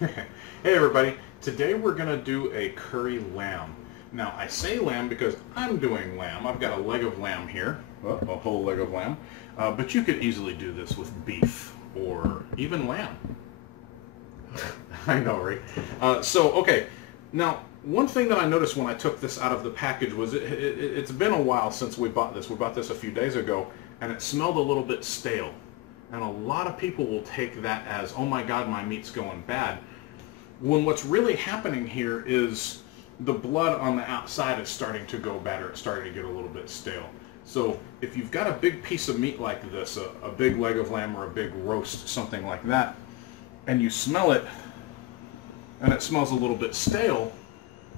Hey everybody, today we're going to do a curry lamb. Now I say lamb because I'm doing lamb. I've got a leg of lamb here, a whole leg of lamb, but you could easily do this with beef or even lamb. I know, right? Okay, now one thing that I noticed when I took this out of the package was it's been a while since we bought this. We bought this a few days ago and it smelled a little bit stale. And a lot of people will take that as, oh my God, my meat's going bad. When what's really happening here is the blood on the outside is starting to go bad, or it's starting to get a little bit stale. So if you've got a big piece of meat like this, a big leg of lamb or a big roast, something like that, and you smell it and it smells a little bit stale,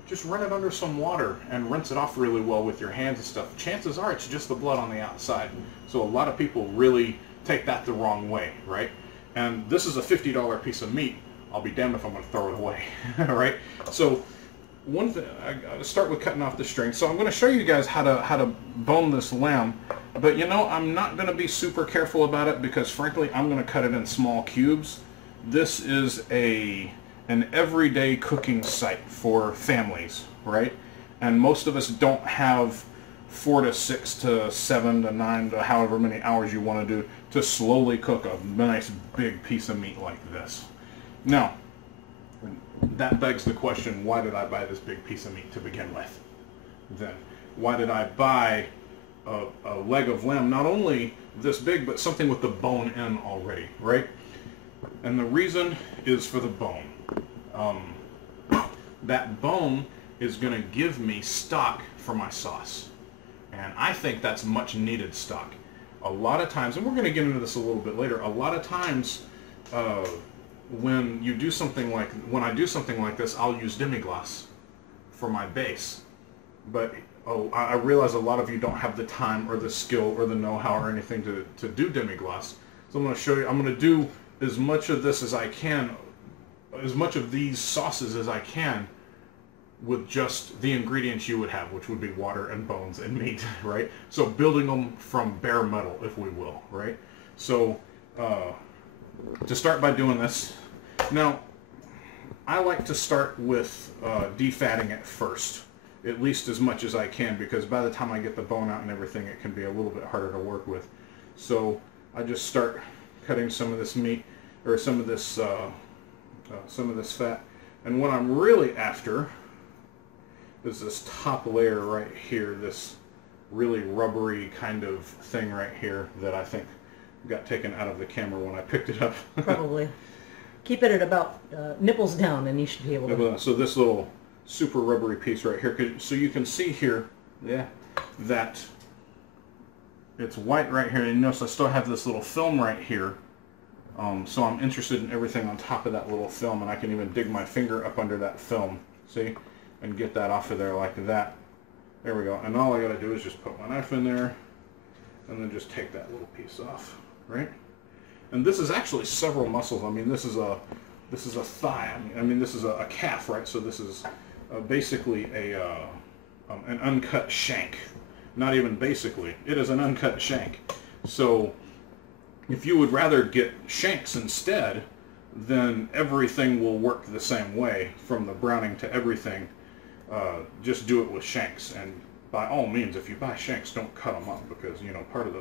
just run it under some water and rinse it off really well with your hands and stuff. Chances are it's just the blood on the outside. So a lot of people really take that the wrong way, right? And this is a $50 piece of meat. I'll be damned if I'm going to throw it away, all right? So one thing, I start with cutting off the string. So I'm going to show you guys how to bone this lamb, but you know, I'm not going to be super careful about it because frankly, I'm going to cut it in small cubes. This is an everyday cooking site for families, right? And most of us don't have 4 to 6 to 7 to 9 to however many hours you want to do to slowly cook a nice big piece of meat like this. Now, that begs the question, why did I buy this big piece of meat to begin with? Then, why did I buy a leg of lamb, not only this big, but something with the bone in already, right? And the reason is for the bone. That bone is going to give me stock for my sauce. And I think that's much needed stock. A lot of times, and we're going to get into this a little bit later, a lot of times when you do something like, when I do something like this, I'll use demi-glace for my base. But I realize a lot of you don't have the time or the skill or the know-how or anything to do demi-glace. So I'm going to show you, I'm going to do as much of this as I can, as much of these sauces as I can, with just the ingredients you would have, which would be water and bones and meat, right? So building them from bare metal, if we will, right? So to start by doing this, now I like to start with defatting it first, at least as much as I can, because by the time I get the bone out and everything, it can be a little bit harder to work with. So I just start cutting some of this meat, or some of this fat, and what I'm really after is this top layer right here, this really rubbery kind of thing right here that I think got taken out of the camera when I picked it up. Probably. Keep it at about nipples down and you should be able to... So this little super rubbery piece right here, so you can see here, yeah, that it's white right here, and you notice I still have this little film right here. So I'm interested in everything on top of that little film, and I can even dig my finger up under that film, see? And get that off of there like that. There we go. And all I gotta do is just put my knife in there and then just take that little piece off, right? And this is actually several muscles. I mean, this is a thigh. I mean, this is a calf, right? So this is basically an uncut shank. Not even basically. It is an uncut shank. So if you would rather get shanks instead, then everything will work the same way, from the browning to everything. Just do it with shanks, and by all means, if you buy shanks, don't cut them up, because you know, part of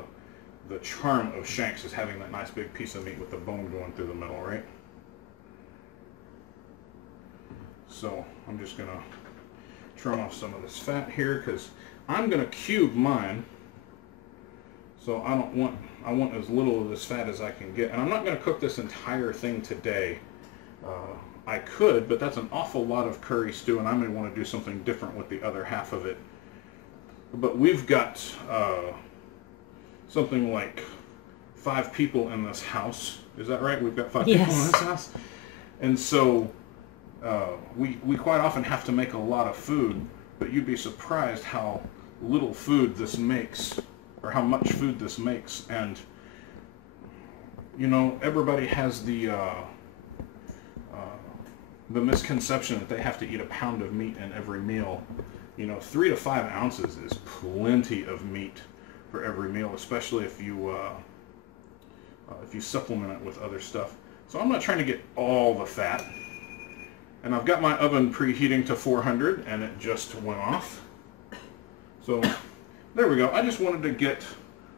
the charm of shanks is having that nice big piece of meat with the bone going through the middle, right? So I'm just gonna trim off some of this fat here, because I'm gonna cube mine, so I want as little of this fat as I can get, and I'm not gonna cook this entire thing today. I could, but that's an awful lot of curry stew, and I may want to do something different with the other half of it. But we've got something like 5 people in this house. Is that right? We've got 5 people in this house. And so we quite often have to make a lot of food, but you'd be surprised how little food this makes, or how much food this makes. And you know, everybody has the misconception that they have to eat a pound of meat in every meal. You know, 3 to 5 ounces is plenty of meat for every meal, especially if you supplement it with other stuff. So I'm not trying to get all the fat. And I've got my oven preheating to 400, and it just went off. So there we go. I just wanted to get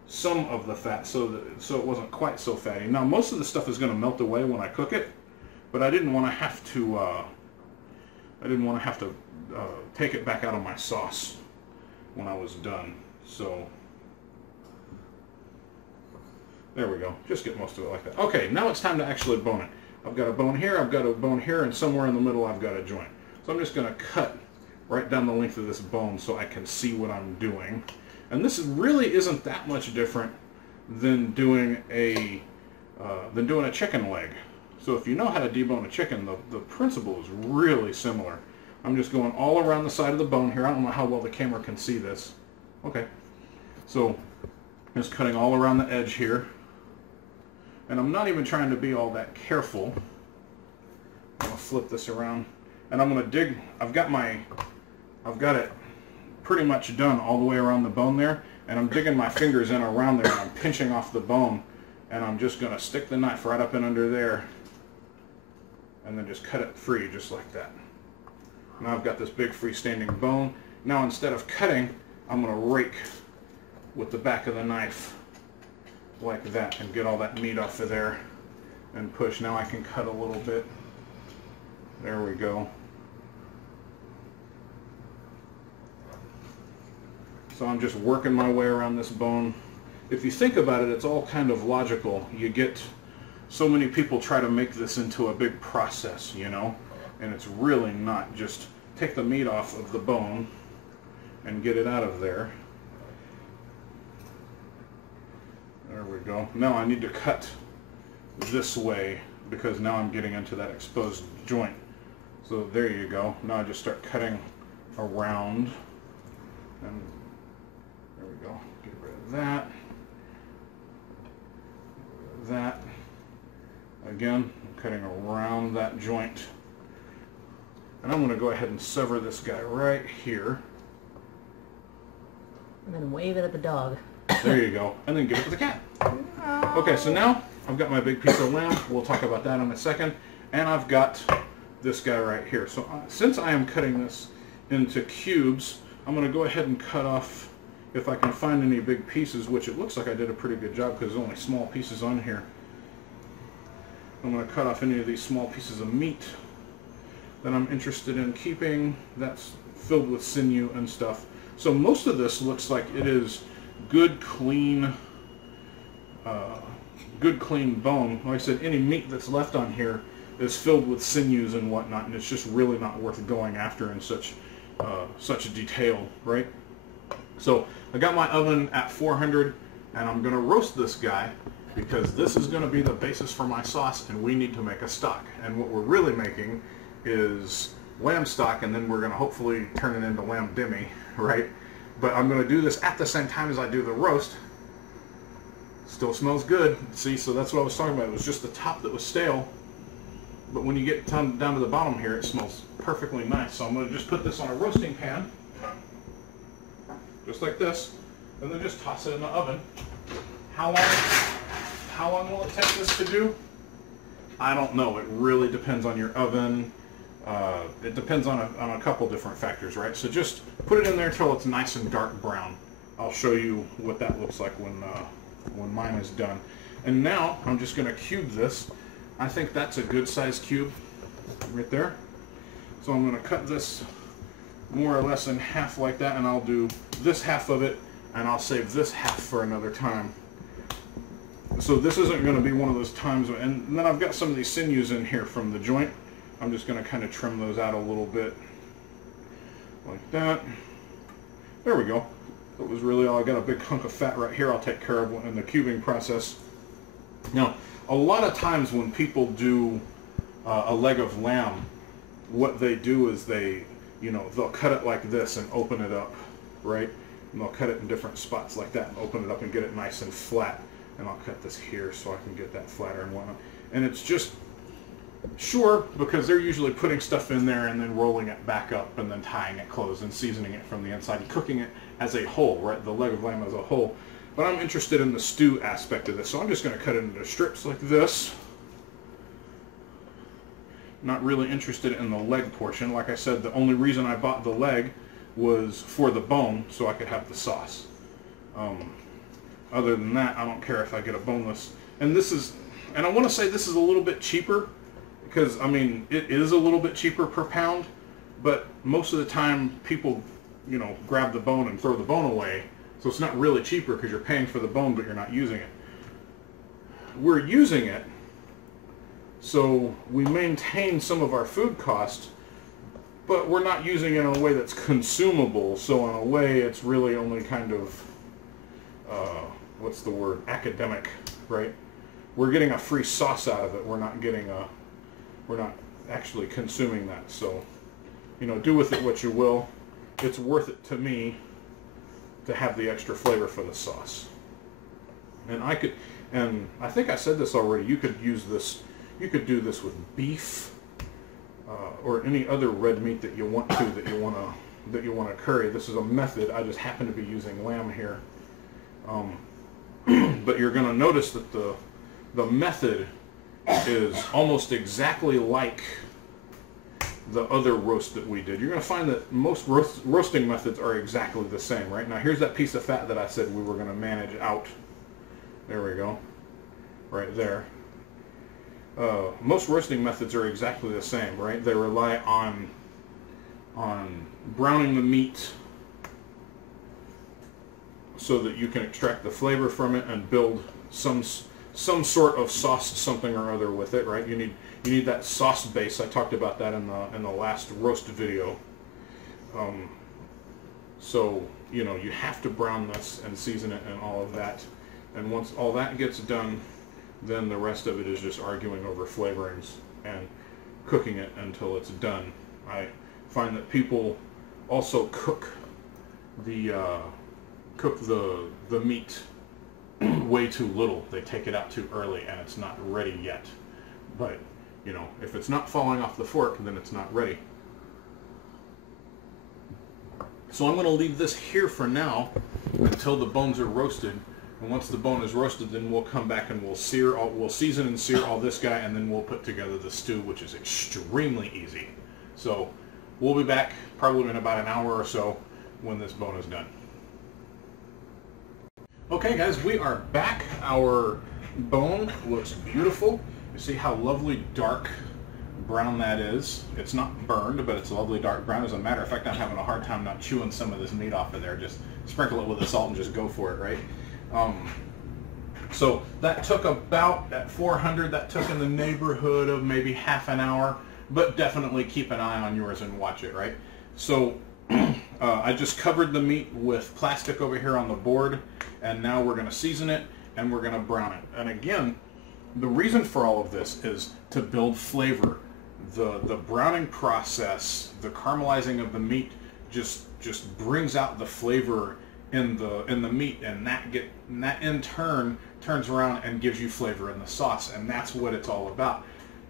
some of the fat so it wasn't quite so fatty. Now most of the stuff is going to melt away when I cook it, but I didn't want to have to take it back out of my sauce when I was done. So there we go. Just get most of it like that. Okay, now it's time to actually bone it. I've got a bone here, I've got a bone here, and somewhere in the middle I've got a joint. So I'm just going to cut right down the length of this bone so I can see what I'm doing. And this really isn't that much different than doing a chicken leg. So if you know how to debone a chicken, the principle is really similar. I'm just going all around the side of the bone here. I don't know how well the camera can see this. Okay. So just cutting all around the edge here. And I'm not even trying to be all that careful. I'm going to flip this around. And I'm going to dig. I've got it pretty much done all the way around the bone there. And I'm digging my fingers in around there and I'm pinching off the bone. And I'm just going to stick the knife right up in under there. And then just cut it free just like that. Now I've got this big freestanding bone. Now instead of cutting, I'm going to rake with the back of the knife like that and get all that meat off of there and push. Now I can cut a little bit. There we go. So I'm just working my way around this bone. If you think about it, it's all kind of logical. You get so many people try to make this into a big process, you know, and it's really not. Just take the meat off of the bone and get it out of there. There we go. Now I need to cut this way because now I'm getting into that exposed joint. So there you go. Now I just start cutting around. And there we go. Get rid of that. That. Again, I'm cutting around that joint. And I'm going to go ahead and sever this guy right here. And then wave it at the dog. There you go. And then give it to the cat. Okay, so now I've got my big piece of lamb. We'll talk about that in a second. And I've got this guy right here. So since I am cutting this into cubes, I'm going to go ahead and cut off, if I can find any big pieces, which it looks like I did a pretty good job because there's only small pieces on here. I'm going to cut off any of these small pieces of meat that I'm interested in keeping. That's filled with sinew and stuff. So most of this looks like it is good clean bone. Like I said, any meat that's left on here is filled with sinews and whatnot, and it's just really not worth going after in such detail, right? So I got my oven at 400, and I'm going to roast this guy because this is going to be the basis for my sauce, and we need to make a stock. And what we're really making is lamb stock, and then we're going to hopefully turn it into lamb demi, right? But I'm going to do this at the same time as I do the roast. Still smells good. See, so that's what I was talking about. It was just the top that was stale. But when you get down to the bottom here, it smells perfectly nice. So I'm going to just put this on a roasting pan, just like this, and then just toss it in the oven. How long will it take this to do? I don't know. It really depends on your oven. It depends on a couple different factors, right? So just put it in there until it's nice and dark brown. I'll show you what that looks like when mine is done. And now I'm just going to cube this. I think that's a good size cube right there. So I'm going to cut this more or less in half like that, and I'll do this half of it, and I'll save this half for another time. So this isn't going to be one of those times, and then I've got some of these sinews in here from the joint. I'm just going to kind of trim those out a little bit like that. There we go. That was really all. I got a big hunk of fat right here I'll take care of in the cubing process. Now, a lot of times when people do a leg of lamb, what they do is they'll cut it like this and open it up, right? And they'll cut it in different spots like that and open it up and get it nice and flat. And I'll cut this here so I can get that flatter and whatnot. And it's just, sure, because they're usually putting stuff in there and then rolling it back up and then tying it closed and seasoning it from the inside and cooking it as a whole, right? The leg of lamb as a whole. But I'm interested in the stew aspect of this, so I'm just going to cut it into strips like this. Not really interested in the leg portion. Like I said, the only reason I bought the leg was for the bone, so I could have the sauce. Other than that, I don't care if I get a boneless. And this is, and I want to say this is a little bit cheaper, because, I mean, it is a little bit cheaper per pound, but most of the time people, you know, grab the bone and throw the bone away, so it's not really cheaper because you're paying for the bone, but you're not using it. We're using it, so we maintain some of our food costs, but we're not using it in a way that's consumable, so in a way it's really only kind of, what's the word, academic, right? We're getting a free sauce out of it. We're not getting a, we're not actually consuming that. So, you know, do with it what you will. It's worth it to me to have the extra flavor for the sauce. And I could, and I think I said this already, you could use this, you could do this with beef, or any other red meat that you want to, that you want to curry. This is a method. I just happen to be using lamb here. But you're going to notice that the method is almost exactly like the other roast that we did. You're going to find that most roasting methods are exactly the same, right? Now here's that piece of fat that I said we were going to manage out. There we go. Right there. Most roasting methods are exactly the same, right? They rely on browning the meat so that you can extract the flavor from it and build some sort of sauce, something or other with it, right? You need that sauce base. I talked about that in the last roast video. So you know, you have to brown this and season it and all of that. And once all that gets done, then the rest of it is just arguing over flavorings and cooking it until it's done. I find that people also cook the meat way too little. They take it out too early and it's not ready yet. But, you know, if it's not falling off the fork, then it's not ready. So I'm going to leave this here for now until the bones are roasted. And once the bone is roasted, then we'll come back and we'll season and sear all this guy, and then we'll put together the stew, which is extremely easy. So we'll be back probably in about an hour or so when this bone is done. Okay guys, we are back. Our bone looks beautiful. You see how lovely dark brown that is. It's not burned, but it's a lovely dark brown. As a matter of fact, I'm having a hard time not chewing some of this meat off of there. Just sprinkle it with the salt and just go for it, right? So that took about, at 400, that took in the neighborhood of maybe half an hour, but definitely keep an eye on yours and watch it, right? So I just covered the meat with plastic over here on the board, and now we're going to season it and we're going to brown it. And again, the reason for all of this is to build flavor. The browning process, the caramelizing of the meat just brings out the flavor in the meat, and that in turn turns around and gives you flavor in the sauce, and that's what it's all about.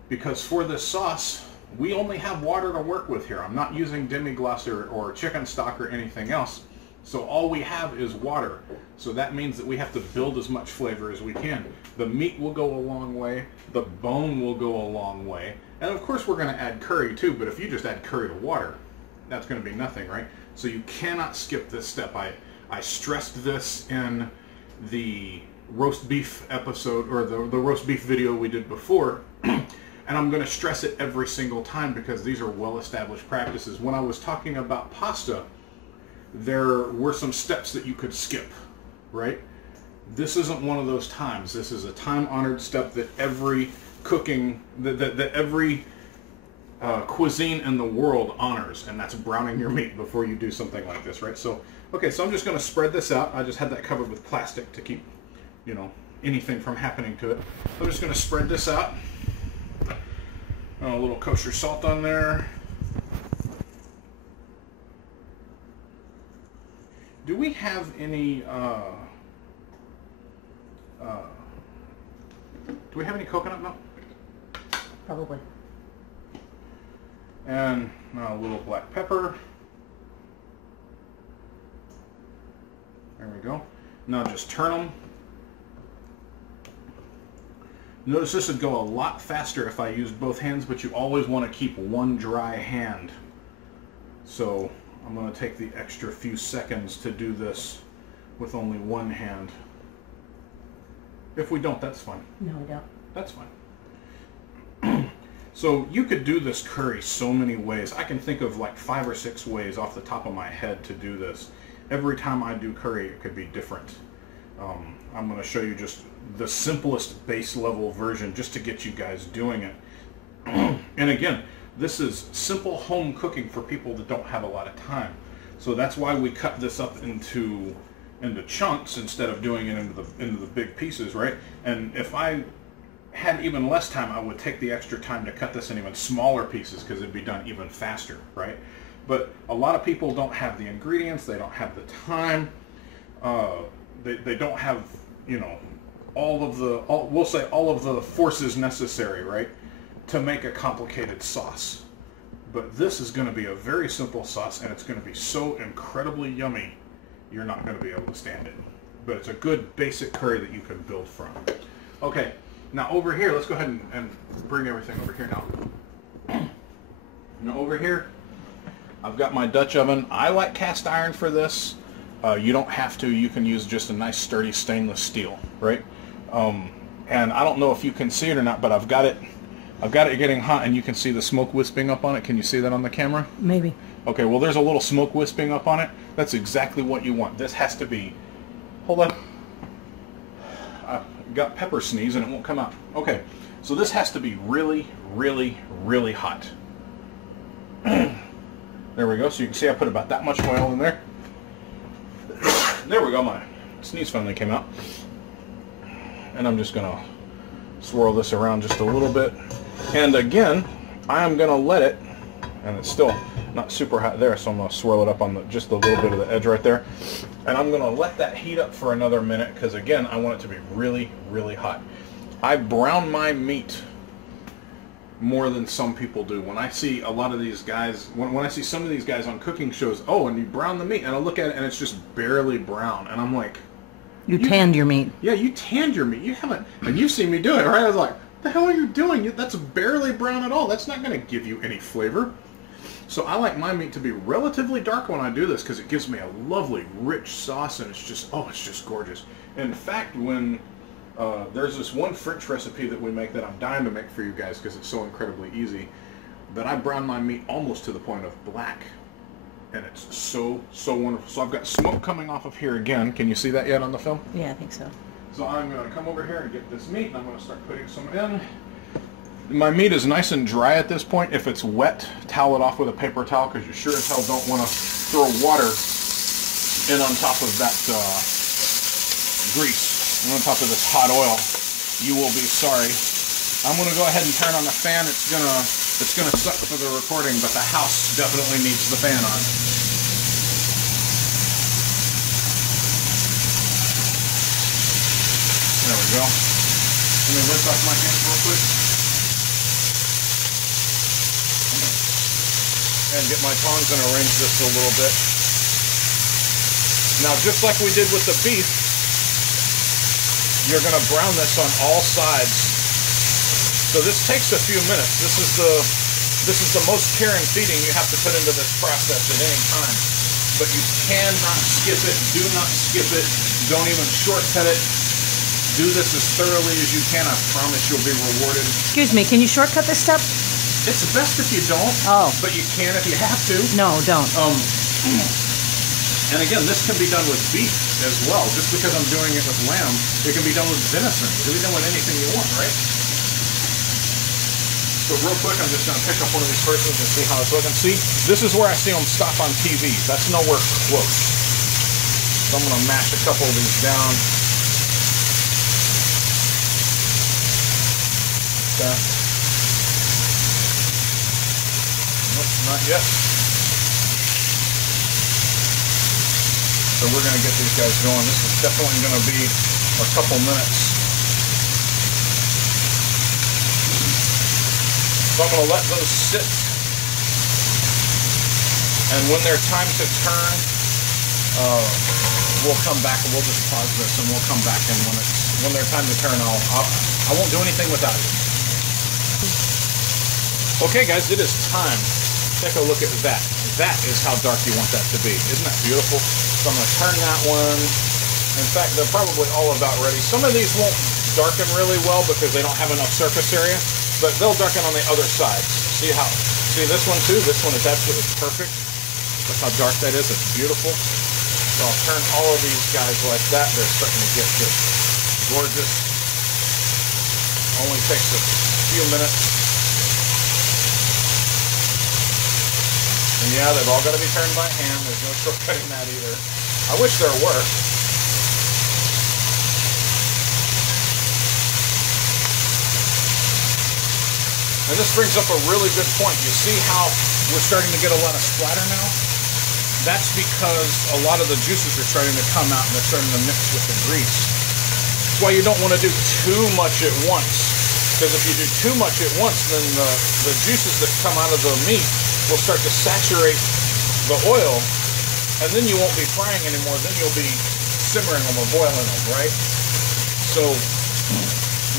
Because for this sauce, we only have water to work with here. I'm not using demi-glace or chicken stock or anything else. So all we have is water. So that means that we have to build as much flavor as we can. The meat will go a long way. The bone will go a long way. And of course we're going to add curry too, but if you just add curry to water, that's going to be nothing, right? So you cannot skip this step. I stressed this in the roast beef episode, or the roast beef video we did before. And I'm going to stress it every single time because these are well-established practices. When I was talking about pasta, there were some steps that you could skip, right? This isn't one of those times. This is a time-honored step that every cooking, that every cuisine in the world honors, and that's browning your meat before you do something like this, right? So, okay, so I'm just going to spread this out. I just had that covered with plastic to keep, you know, anything from happening to it. I'm just going to spread this out. A little kosher salt on there. Do we have any coconut milk? Probably. And a little black pepper. There we go. Now just turn them. Notice this would go a lot faster if I used both hands, but you always want to keep one dry hand. So I'm going to take the extra few seconds to do this with only one hand. If we don't, that's fine. No, I don't. That's fine. So you could do this curry so many ways. I can think of like 5 or 6 ways off the top of my head to do this. Every time I do curry, it could be different. I'm going to show you just the simplest base level version just to get you guys doing it. And again, this is simple home cooking for people that don't have a lot of time. So that's why we cut this up into chunks instead of doing it into the big pieces, right? And if I had even less time, I would take the extra time to cut this in even smaller pieces because it'd be done even faster, right? But a lot of people don't have the ingredients, they don't have the time, they don't have, you know, all of the forces necessary, right, to make a complicated sauce. But this is going to be a very simple sauce, and it's going to be so incredibly yummy, you're not going to be able to stand it. But it's a good basic curry that you can build from. Okay, now over here, let's go ahead and bring everything over here now. Now over here, I've got my Dutch oven. I like cast iron for this. You don't have to. You can use just a nice sturdy stainless steel, right? And I don't know if you can see it or not, but I've got it getting hot, and you can see the smoke wisping up on it. Can you see that on the camera? Maybe. Okay, well there's a little smoke wisping up on it. That's exactly what you want. This has to be, hold on. I got pepper sneeze and it won't come out. Okay, so this has to be really, really, really hot. There we go. So you can see I put about that much oil in there. There we go. My sneeze finally came out. And I'm just going to swirl this around just a little bit. And again, I am going to let it, and it's still not super hot there, so I'm going to swirl it up on just a little bit of the edge right there. And I'm going to let that heat up for another minute because, again, I want it to be really, really hot. I brown my meat more than some people do. When I see a lot of these guys, when I see some of these guys on cooking shows, oh, and you brown the meat, and I look at it and it's just barely brown, and I'm like, you tanned your meat. Yeah, you tanned your meat. You haven't, and you see me do it, right? I was like, what the hell are you doing? That's barely brown at all. That's not going to give you any flavor. So I like my meat to be relatively dark when I do this because it gives me a lovely, rich sauce, and it's just, oh, it's just gorgeous. In fact, when there's this one French recipe that we make that I'm dying to make for you guys because it's so incredibly easy, that I brown my meat almost to the point of black. And it's so, so wonderful. So I've got smoke coming off of here again. Can you see that yet on the film? Yeah, I think so. So I'm going to come over here and get this meat, and I'm going to start putting some in. My meat is nice and dry at this point. If it's wet, towel it off with a paper towel because you sure as hell don't want to throw water in on top of that grease, and on top of this hot oil. You will be sorry. I'm going to go ahead and turn on the fan. It's gonna suck for the recording, but the house definitely needs the fan on. There we go. Let me rinse off my hands real quick. And get my tongs and arrange this a little bit. Now, just like we did with the beef, you're going to brown this on all sides. So this takes a few minutes. This is the most care and feeding you have to put into this process at any time. But you cannot skip it. Do not skip it. Don't even shortcut it. Do this as thoroughly as you can. I promise you'll be rewarded. Excuse me, can you shortcut this step? It's best if you don't. Oh. But you can if you have to. No, don't. And again, this can be done with beef as well. Just because I'm doing it with lamb, it can be done with venison. It can be done with anything you want, right? So real quick, I'm just going to pick up one of these persons and see how it's looking. See, this is where I see them stop on TV. That's nowhere close. So I'm going to mash a couple of these down. Okay. Nope, not yet. So we're going to get these guys going. This is definitely going to be a couple minutes. So I'm going to let those sit. And when they're time to turn, we'll come back and we'll just pause this and we'll come back, and when they're time to turn, I won't do anything without you. Okay, guys, it is time. Take a look at that. That is how dark you want that to be. Isn't that beautiful? So I'm going to turn that one. In fact, they're probably all about ready. Some of these won't darken really well because they don't have enough surface area, but they'll darken on the other sides. See this one too? This one is absolutely perfect. Look how dark that is. It's beautiful. So I'll turn all of these guys like that. They're starting to get just gorgeous. Only takes a few minutes. And yeah, they've all got to be turned by hand. There's no shortcutting that either. I wish there were. And this brings up a really good point. You see how we're starting to get a lot of splatter now? That's because a lot of the juices are starting to come out and they're starting to mix with the grease. That's why you don't want to do too much at once. Because if you do too much at once, then the juices that come out of the meat will start to saturate the oil, and then you won't be frying anymore. Then you'll be simmering them or boiling them, right? So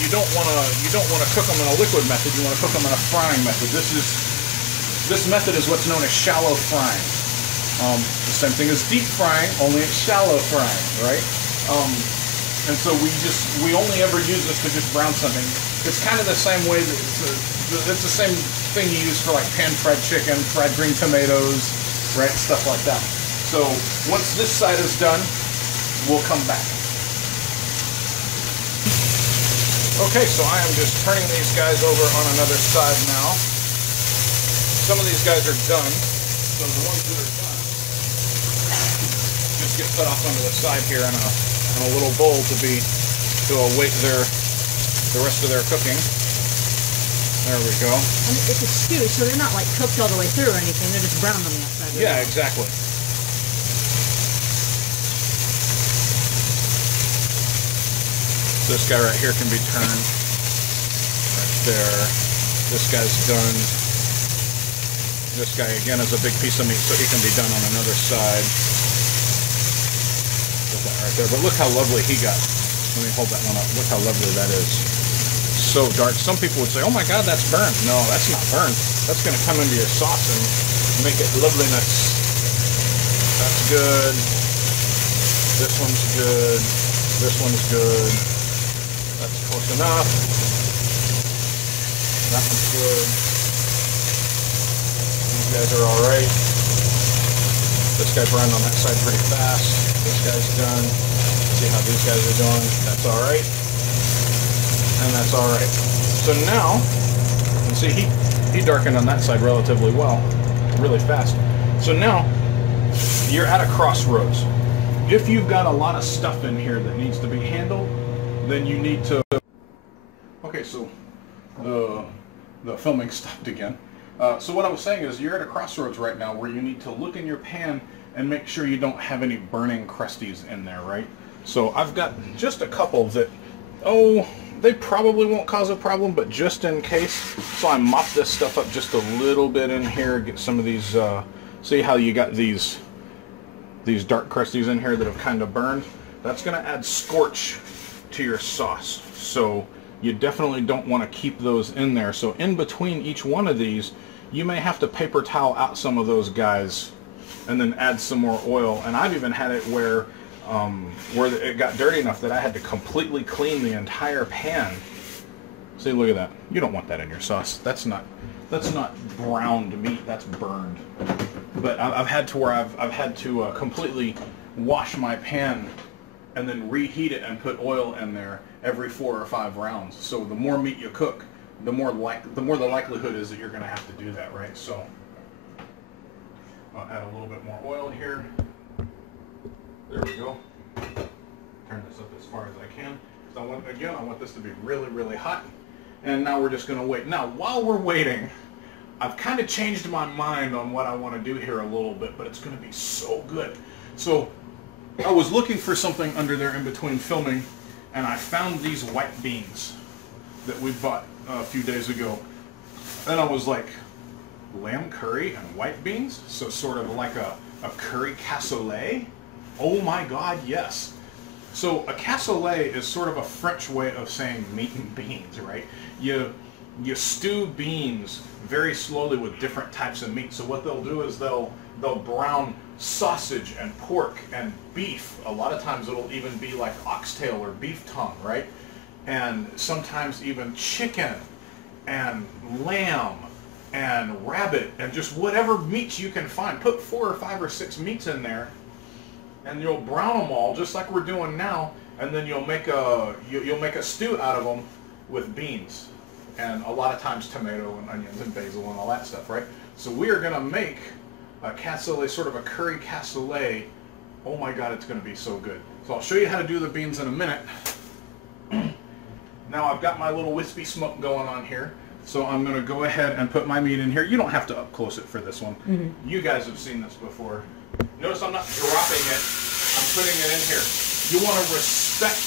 you don't want to cook them in a liquid method. You want to cook them in a frying method. This method is what's known as shallow frying. The same thing as deep frying, only it's shallow frying, right? And so we only ever use this to just brown something. It's kind of the same way that it's the same thing you use for like pan-fried chicken, fried green tomatoes, right? Stuff like that. So once this side is done, we'll come back. Okay, so I am just turning these guys over on another side now. Some of these guys are done. So the ones that are done just get put off onto the side here in a little bowl to await the rest of their cooking. There we go. And it's a stew, so they're not like cooked all the way through or anything. They're just browned on the outside. Yeah, exactly. This guy right here can be turned right there. This guy's done. This guy again is a big piece of meat, so he can be done on another side. Put that right there. But look how lovely he got. Let me hold that one up. Look how lovely that is. So dark. Some people would say, oh my god, that's burnt. No, that's not burnt. That's going to come into your sauce and make it loveliness. That's good. This one's good. This one's good. That's close enough. That one's good. These guys are alright. This guy burned on that side pretty fast. This guy's done. See how these guys are doing. That's alright. And that's alright. So now, you see he darkened on that side relatively well, really fast. So now, you're at a crossroads. If you've got a lot of stuff in here that needs to be handled, then you need to... Okay, so the filming stopped again. So what I was saying is you're at a crossroads right now where you need to look in your pan and make sure you don't have any burning crusties in there, right? So I've got just a couple that, they probably won't cause a problem, but just in case. So I mop this stuff up just a little bit in here, get some of these, see how you got these dark crusties in here that have kind of burned? That's going to add scorch to your sauce. So you definitely don't want to keep those in there. So in between each one of these, you may have to paper towel out some of those guys and then add some more oil. And I've even had it where it got dirty enough that I had to completely clean the entire pan. See, look at that. You don't want that in your sauce. That's not browned meat. That's burned. But I've had to where I've had to completely wash my pan and then reheat it and put oil in there every 4 or 5 rounds. So the more meat you cook, the more the likelihood is that you're going to have to do that, right? So I'll add a little bit more oil here. There we go. Turn this up as far as I can. So I want this to be really, really hot. And now we're just going to wait. Now, while we're waiting, I've kind of changed my mind on what I want to do here a little bit, but it's going to be so good. So I was looking for something under there in between filming, and I found these white beans that we bought a few days ago. And I was like, lamb curry and white beans? So sort of like a curry cassoulet? Oh my God, yes. So a cassoulet is sort of a French way of saying meat and beans, right? You stew beans very slowly with different types of meat. So what they'll do is they'll brown sausage and pork and beef. A lot of times it'll even be like oxtail or beef tongue, right? And sometimes even chicken and lamb and rabbit and just whatever meats you can find. Put 4 or 5 or 6 meats in there, and you'll brown them all just like we're doing now, and then you'll make a stew out of them with beans and a lot of times tomato and onions and basil and all that stuff, right? So we are going to make a cassoulet, sort of a curry cassoulet. Oh my God, it's going to be so good. So I'll show you how to do the beans in a minute. Now I've got my little wispy smoke going on here. So I'm going to go ahead and put my meat in here. You don't have to up close it for this one. You guys have seen this before. Notice I'm not dropping it. I'm putting it in here. You want to respect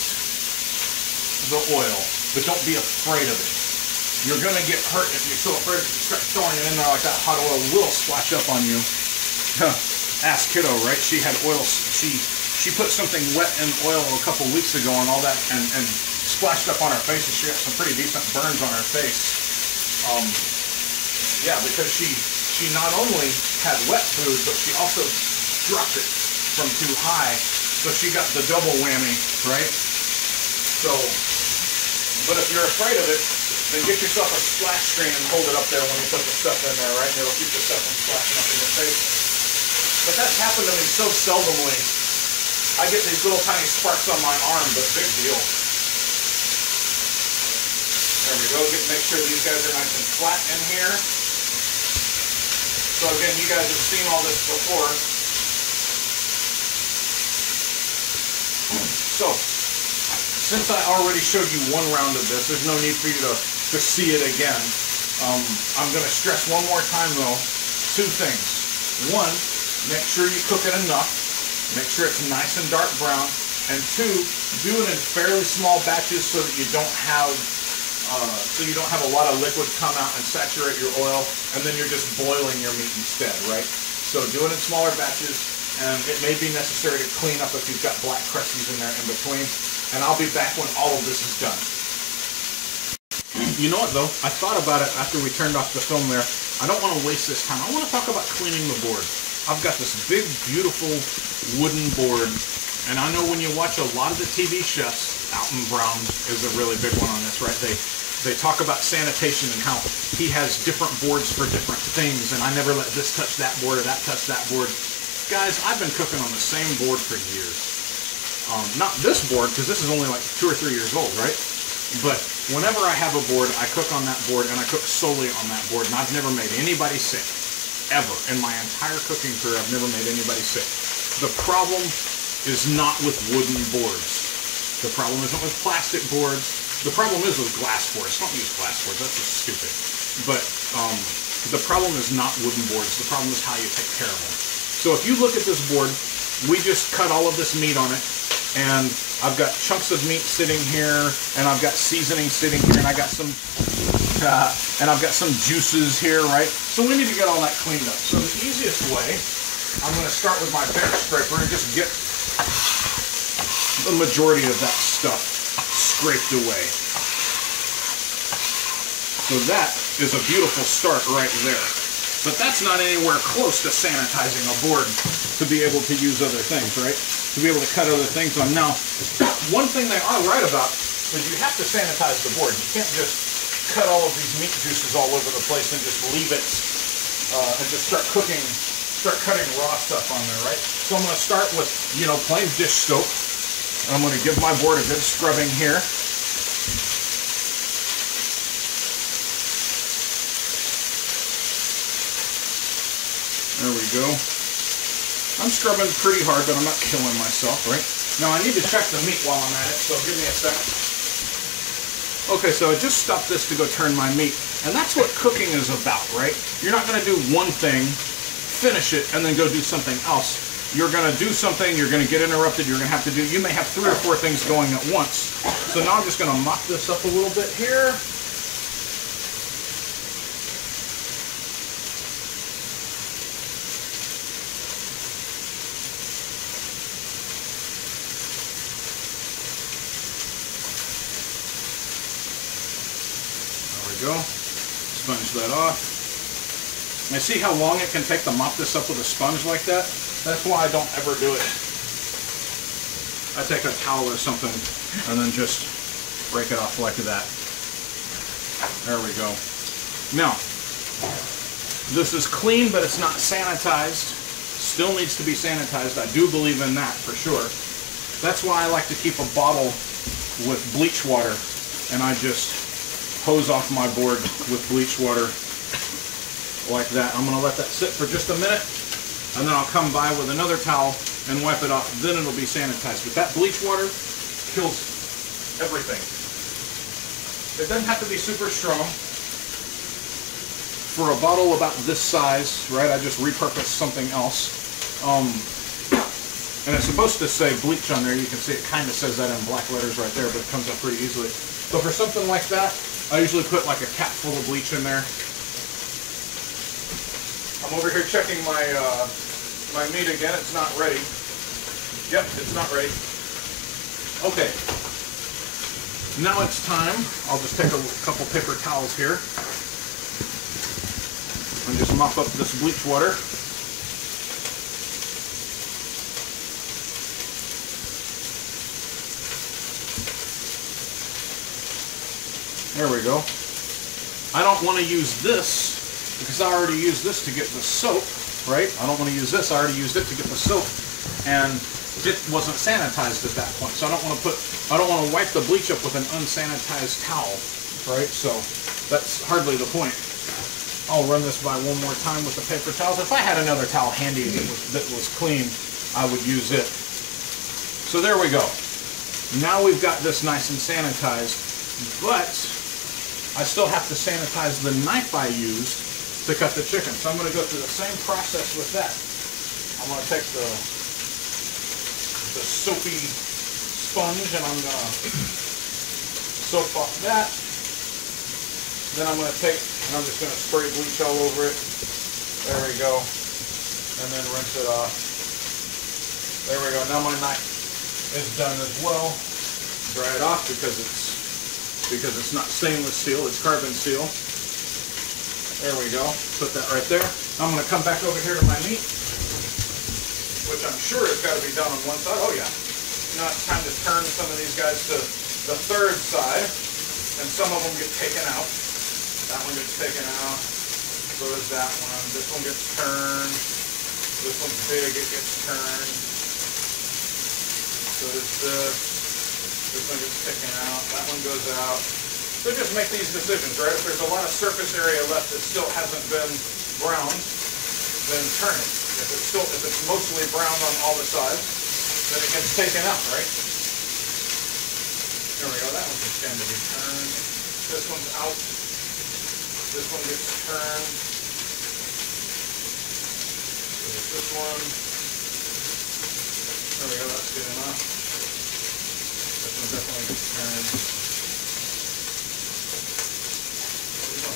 the oil, but don't be afraid of it. You're going to get hurt if you're so afraid if you start throwing it in there like that. Hot oil will splash up on you. Ask Kiddo, right? She had oil. She put something wet in oil a couple weeks ago and all that, and splashed up on her face, and she got some pretty decent burns on her face. Yeah, because she not only had wet food, but she also dropped it from too high, so she got the double whammy, right? So, but if you're afraid of it, then get yourself a splash screen and hold it up there when you put the stuff in there, right? And it'll keep the stuff from splashing up in your face. But that's happened to me so seldomly. I get these little tiny sparks on my arm, but big deal. There we go. Make sure these guys are nice and flat in here. So again, you guys have seen all this before. So, since I already showed you one round of this, there's no need for you to see it again. I'm going to stress one more time though, 2 things. 1, make sure you cook it enough. Make sure it's nice and dark brown. And 2, do it in fairly small batches so that you don't have a lot of liquid come out and saturate your oil, and then you're just boiling your meat instead, right? So do it in smaller batches, and it may be necessary to clean up if you've got black crusties in there in between. And I'll be back when all of this is done. You know what though? I thought about it after we turned off the film there. I don't want to waste this time. I want to talk about cleaning the board. I've got this big, beautiful wooden board, and I know when you watch a lot of the TV chefs, Alton Brown is a really big one on this, right? They talk about sanitation and how he has different boards for different things, and I never let this touch that board or that touch that board. Guys, I've been cooking on the same board for years. Not this board, because this is only like 2 or 3 years old, right? But whenever I have a board, I cook on that board, and I cook solely on that board, and I've never made anybody sick. Ever. In my entire cooking career, I've never made anybody sick. The problem is not with wooden boards. The problem isn't with plastic boards. The problem is with glass boards. Don't use glass boards. That's just stupid. But the problem is not wooden boards. The problem is how you take care of them. So if you look at this board, we just cut all of this meat on it. And I've got chunks of meat sitting here, and I've got seasoning sitting here, and I've got some juices here, right? So we need to get all that cleaned up. So the easiest way, I'm going to start with my bench scraper and just get the majority of that stuff scraped away. So that is a beautiful start right there. But that's not anywhere close to sanitizing a board to be able to use other things, right? To be able to cut other things on. Now, one thing they are right about is you have to sanitize the board. You can't just cut all of these meat juices all over the place and just leave it and just start cutting raw stuff on there, right? So I'm going to start with, plain dish soap. And I'm going to give my board a good scrubbing here. There we go. I'm scrubbing pretty hard, but I'm not killing myself, right? Now I need to check the meat while I'm at it, so give me a second. Okay, so I just stopped this to go turn my meat, and that's what cooking is about, right? You're not going to do one thing, finish it, and then go do something else. You're going to do something, you're going to get interrupted, you may have 3 or 4 things going at once. So now I'm just going to mop this up a little bit here. go. Sponge that off. And see how long it can take to mop this up with a sponge like that? That's why I don't ever do it. I take a towel or something and then just break it off like that. There we go. Now, this is clean, but it's not sanitized. Still needs to be sanitized. I do believe in that for sure. That's why I like to keep a bottle with bleach water, and I just hose off my board with bleach water like that. I'm going to let that sit for just a minute, and then I'll come by with another towel and wipe it off. Then it'll be sanitized. But that bleach water kills everything. It doesn't have to be super strong. For a bottle about this size, right, I just repurposed something else. And it's supposed to say bleach on there. You can see it kind of says that in black letters right there, but it comes up pretty easily. So for something like that, I usually put like a cap full of bleach in there. I'm over here checking my my meat again. It's not ready. Yep, it's not ready. Okay. Now it's time. I'll just take a couple paper towels here and just mop up this bleach water. There we go. I don't want to use this because I already used this to get the soap, right? I don't want to use this. I already used it to get the soap, and it wasn't sanitized at that point. So I don't want to wipe the bleach up with an unsanitized towel, right? So that's hardly the point. I'll run this by one more time with the paper towels. If I had another towel handy that was clean, I would use it. So there we go. Now we've got this nice and sanitized, but I still have to sanitize the knife I used to cut the chicken. So I'm going to go through the same process with that. I'm going to take the soapy sponge and I'm going to soap off that. Then I'm going to take, and I'm just going to spray bleach all over it. There we go. And then rinse it off. There we go. Now my knife is done as well. Dry it off because it's not stainless steel, it's carbon steel. There we go. Put that right there. I'm going to come back over here to my meat, which I'm sure has got to be done on one side. Oh yeah. Now it's time to turn some of these guys to the third side, and some of them get taken out. That one gets taken out. So does that one. This one gets turned. This one's big, it gets turned. So does this. This one gets taken out. That one goes out. So just make these decisions, right? If there's a lot of surface area left that still hasn't been browned, then turn it. If it's mostly brown on all the sides, then it gets taken out, right? There we go. That one can stand to be turned. This one's out. This one gets turned. There's this one. There we go. That's good enough. This one definitely gets turned. There we go.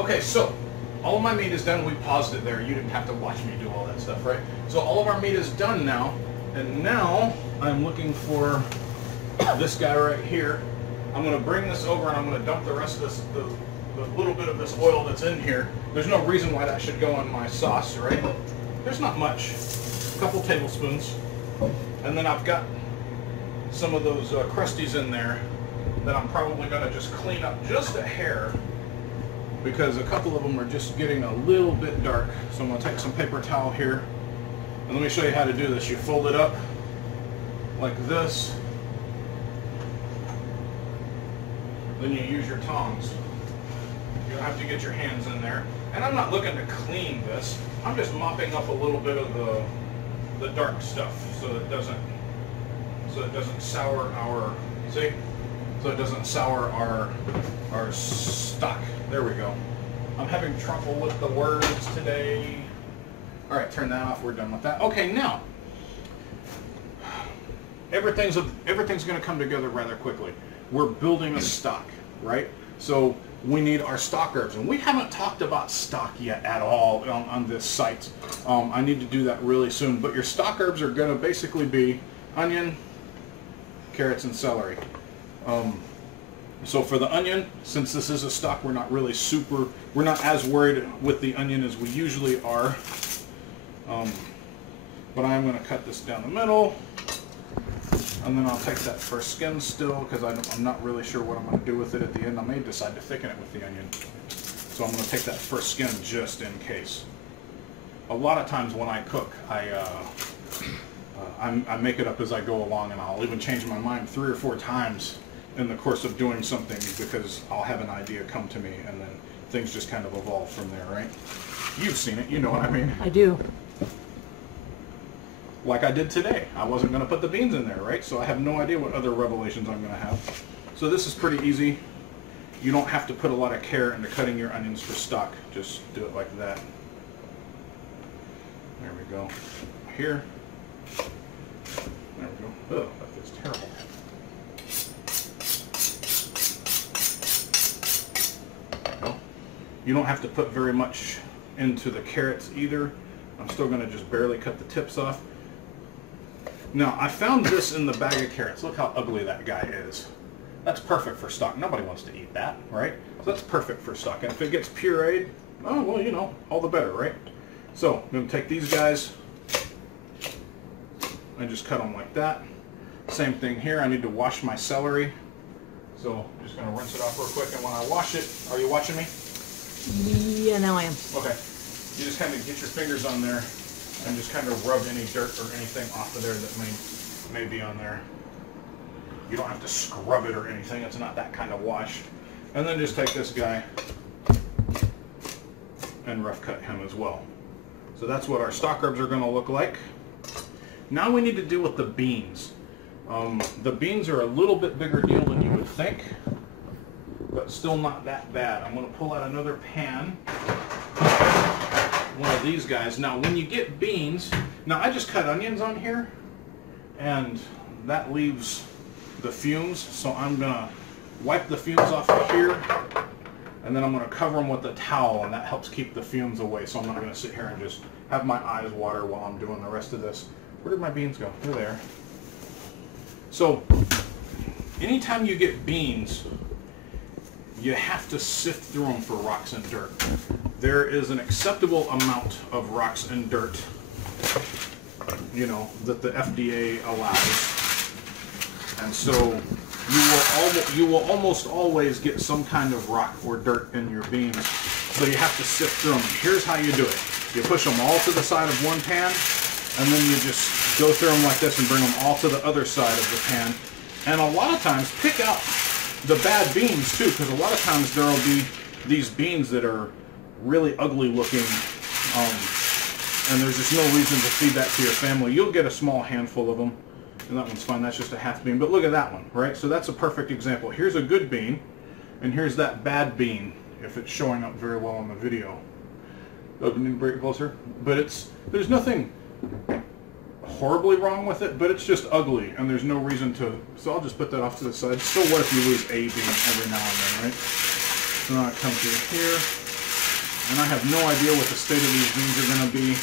Okay, so all of my meat is done. We paused it there. You didn't have to watch me do all that stuff, right? So all of our meat is done now, and now I'm looking for this guy right here. I'm going to bring this over and I'm going to dump the rest of this, the little bit of this oil that's in here. There's no reason why that should go in my sauce, right? There's not much. A couple tablespoons. And then I've got some of those crusties in there that I'm probably going to just clean up just a hair, because a couple of them are just getting a little bit dark. So I'm going to take some paper towel here, and let me show you how to do this. You fold it up like this, then you use your tongs. You don't have to get your hands in there. And I'm not looking to clean this. I'm just mopping up a little bit of the dark stuff so it doesn't sour our, see? So it doesn't sour our stock. There we go. I'm having trouble with the words today. All right, turn that off. We're done with that. Okay, now everything's going to come together rather quickly. We're building a stock, right? So we need our stock herbs, and we haven't talked about stock yet at all on this site. I need to do that really soon, but your stock herbs are going to basically be onion, carrots, and celery. So for the onion, since this is a stock, we're not as worried with the onion as we usually are. But I'm going to cut this down the middle, and then I'll take that first skin still, because I'm not really sure what I'm going to do with it at the end. I may decide to thicken it with the onion. So I'm going to take that first skin just in case. A lot of times when I cook, I make it up as I go along, and I'll even change my mind 3 or 4 times in the course of doing something, because I'll have an idea come to me, and then things just kind of evolve from there, right? You've seen it, you know what I mean. I do. Like I did today. I wasn't going to put the beans in there, right? So I have no idea what other revelations I'm going to have. So this is pretty easy. You don't have to put a lot of care into cutting your onions for stock. Just do it like that. There we go. Here. There we go. Oh, that feels terrible. There we go. You don't have to put very much into the carrots either. I'm still going to just barely cut the tips off. Now, I found this in the bag of carrots. Look how ugly that guy is. That's perfect for stock. Nobody wants to eat that, right? So that's perfect for stock. And if it gets pureed, oh, well, you know, all the better, right? So I'm going to take these guys and just cut them like that. Same thing here. I need to wash my celery. So I'm just going to rinse it off real quick. And when I wash it, are you watching me? Yeah, now I am. Okay. You just kind of get your fingers on there and just kind of rub any dirt or anything off of there that may be on there. You don't have to scrub it or anything. It's not that kind of wash. And then just take this guy and rough cut him as well. So that's what our stock herbs are going to look like. Now we need to deal with the beans. The beans are a little bit bigger deal than you would think, but still not that bad. I'm going to pull out another pan. One of these guys. Now when you get beans, now I just cut onions on here, and that leaves the fumes, so I'm going to wipe the fumes off of here, and then I'm going to cover them with a towel, and that helps keep the fumes away, so I'm not going to sit here and just have my eyes water while I'm doing the rest of this. Where did my beans go? They're there. So anytime you get beans, you have to sift through them for rocks and dirt. There is an acceptable amount of rocks and dirt, you know, that the FDA allows. And so you will almost always get some kind of rock or dirt in your beans. So you have to sift through them. Here's how you do it. You push them all to the side of one pan, and then you just go through them like this and bring them all to the other side of the pan. And a lot of times, pick out the bad beans too, because a lot of times there will be these beans that are really ugly looking, and there's just no reason to feed that to your family. You'll get a small handful of them, and that one's fine. That's just a half bean. But look at that one, right? So that's a perfect example. Here's a good bean, and here's that bad bean, if it's showing up very well on the video. Oh, can you bring it closer? But there's nothing horribly wrong with it, but it's just ugly, and there's no reason to. So I'll just put that off to the side. So what if you lose a bean every now and then, right? So now I come through here, and I have no idea what the state of these beans are going to be.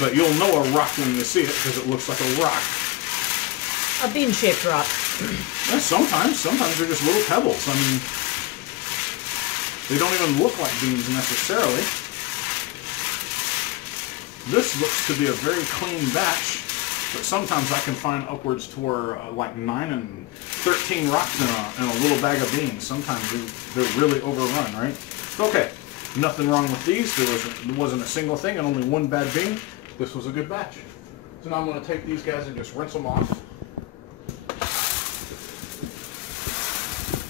But you'll know a rock when you see it, because it looks like a rock. A bean-shaped rock. Yeah, sometimes they're just little pebbles. I mean, they don't even look like beans necessarily. This looks to be a very clean batch, but sometimes I can find upwards to where like 9 and 13 rocks in a little bag of beans. Sometimes they're really overrun, right? Okay, nothing wrong with these. There wasn't a single thing and only one bad bean. This was a good batch. So now I'm going to take these guys and just rinse them off.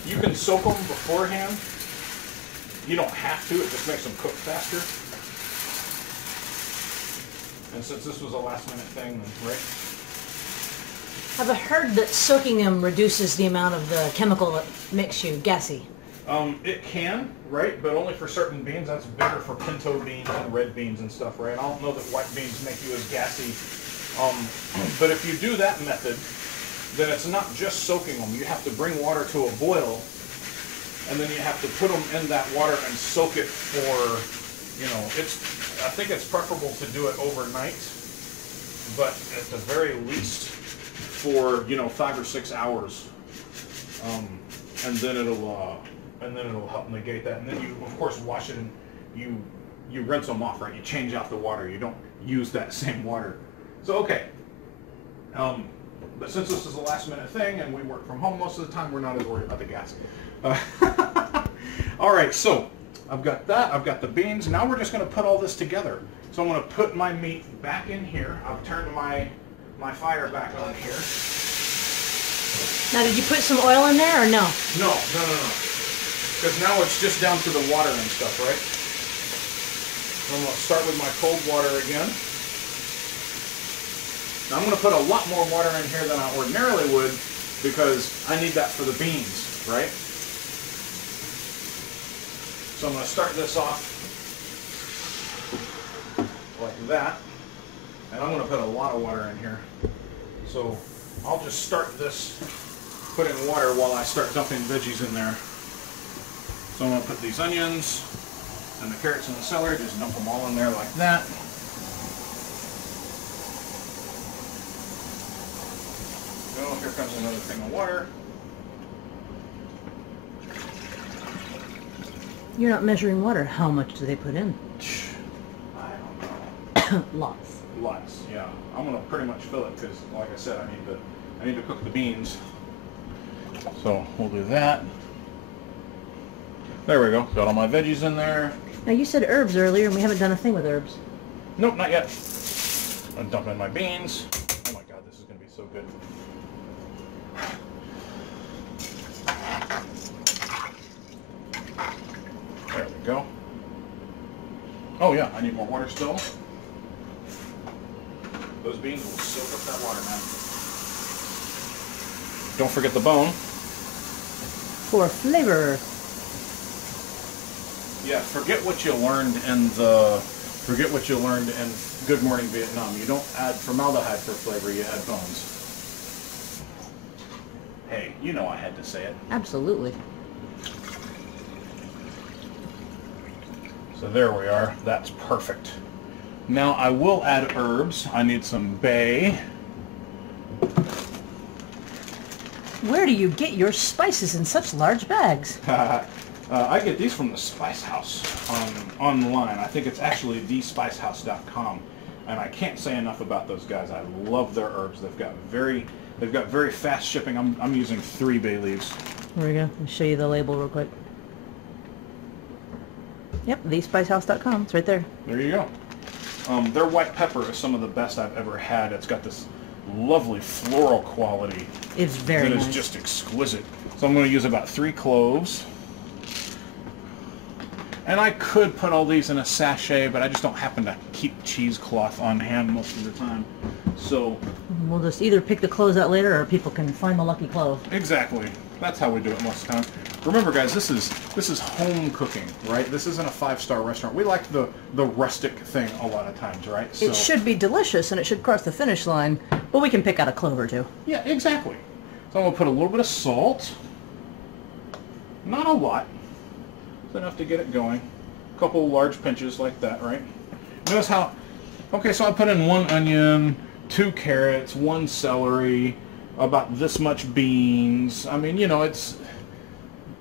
You can soak them beforehand. You don't have to. It just makes them cook faster. And since this was a last-minute thing, right? I've heard that soaking them reduces the amount of the chemical that makes you gassy. It can, right? But only for certain beans. That's better for pinto beans and red beans and stuff, right? I don't know that white beans make you as gassy. But if you do that method, then it's not just soaking them. You have to bring water to a boil, and then you have to put them in that water and soak it for, I think it's preferable to do it overnight, but at the very least for, 5 or 6 hours. And then it'll help negate that. And then you, of course, wash it and you rinse them off, right? You change out the water. You don't use that same water. So, okay. But since this is a last minute thing and we work from home most of the time, we're not as worried about the gas. All right, so I've got that. I've got the beans. Now we're just going to put all this together. So I'm going to put my meat back in here. I've turned my fire back on here. Now, did you put some oil in there or no? No. Because now it's just down to the water and stuff, right? So I'm going to start with my cold water again. Now I'm going to put a lot more water in here than I ordinarily would because I need that for the beans, right? So I'm going to start this off like that. And I'm going to put a lot of water in here. So I'll just start this putting water while I start dumping veggies in there. So I'm going to put these onions and the carrots and the celery, just dump them all in there like that. Oh, here comes another thing of water. You're not measuring water. How much do they put in? I don't know. Lots. Lots, yeah. I'm gonna pretty much fill it because, like I said, I need to cook the beans. So we'll do that. There we go. Got all my veggies in there. Now you said herbs earlier, and we haven't done a thing with herbs. Nope, not yet. I'm dumping my beans. Oh my God, this is gonna be so good. There we go. Oh yeah, I need more water still. Those beans will soak up that water, man. Don't forget the bone. For flavor. Yeah, forget what you learned in Good Morning Vietnam. You don't add formaldehyde for flavor, you add bones. Hey, you know I had to say it. Absolutely. So there we are. That's perfect. Now I will add herbs. I need some bay. Where do you get your spices in such large bags? I get these from the Spice House online. I think it's actually thespicehouse.com, and I can't say enough about those guys. I love their herbs. They've got very fast shipping. I'm using 3 bay leaves. Here we go. Let me show you the label real quick. Yep, thespicehouse.com. It's right there. There you go. Their white pepper is some of the best I've ever had. It's got this lovely floral quality. It's very nice. It is just exquisite. So I'm going to use about 3 cloves. And I could put all these in a sachet, but I just don't happen to keep cheesecloth on hand most of the time. So we'll just either pick the cloves out later, or people can find the lucky clove. Exactly. That's how we do it most of the time. Remember, guys, this is home cooking, right? This isn't a 5-star restaurant. We like the rustic thing a lot of times, right? So, it should be delicious and it should cross the finish line, but we can pick out a clove or 2. Yeah, exactly. So I'm going to put a little bit of salt. Not a lot. It's enough to get it going. A couple large pinches like that, right? Notice how... Okay, so I put in 1 onion, 2 carrots, 1 celery, about this much beans. I mean,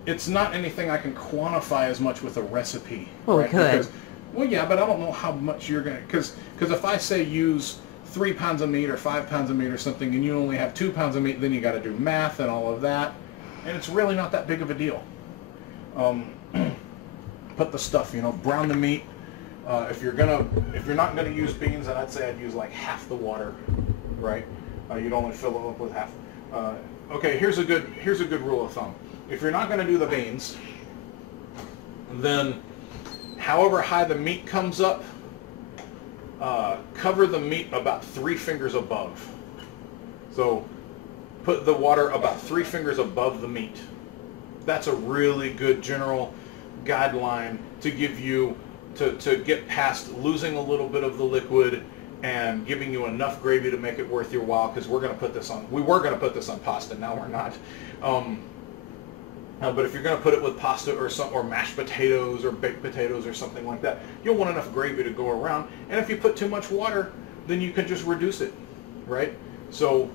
it's not anything I can quantify as much with a recipe. Well, right? we could. Because, well, yeah, but I don't know how much you're going to... Because if I say use 3 pounds of meat or 5 pounds of meat or something, and you only have 2 pounds of meat, then you got to do math and all of that. And it's really not that big of a deal. Put the stuff, brown the meat. If you're not gonna use beans, then I'd say I'd use like half the water, right? You'd only fill it up with half. Okay, here's a good rule of thumb. If you're not gonna do the beans, then however high the meat comes up, cover the meat about 3 fingers above. So put the water about 3 fingers above the meat. That's a really good general guideline to give you to get past losing a little bit of the liquid and giving you enough gravy to make it worth your while, because we're going to put this on, we were going to put this on pasta, now we're not. But if you're going to put it with pasta or mashed potatoes or baked potatoes or something like that, you'll want enough gravy to go around. And if you put too much water, then you can just reduce it, right? So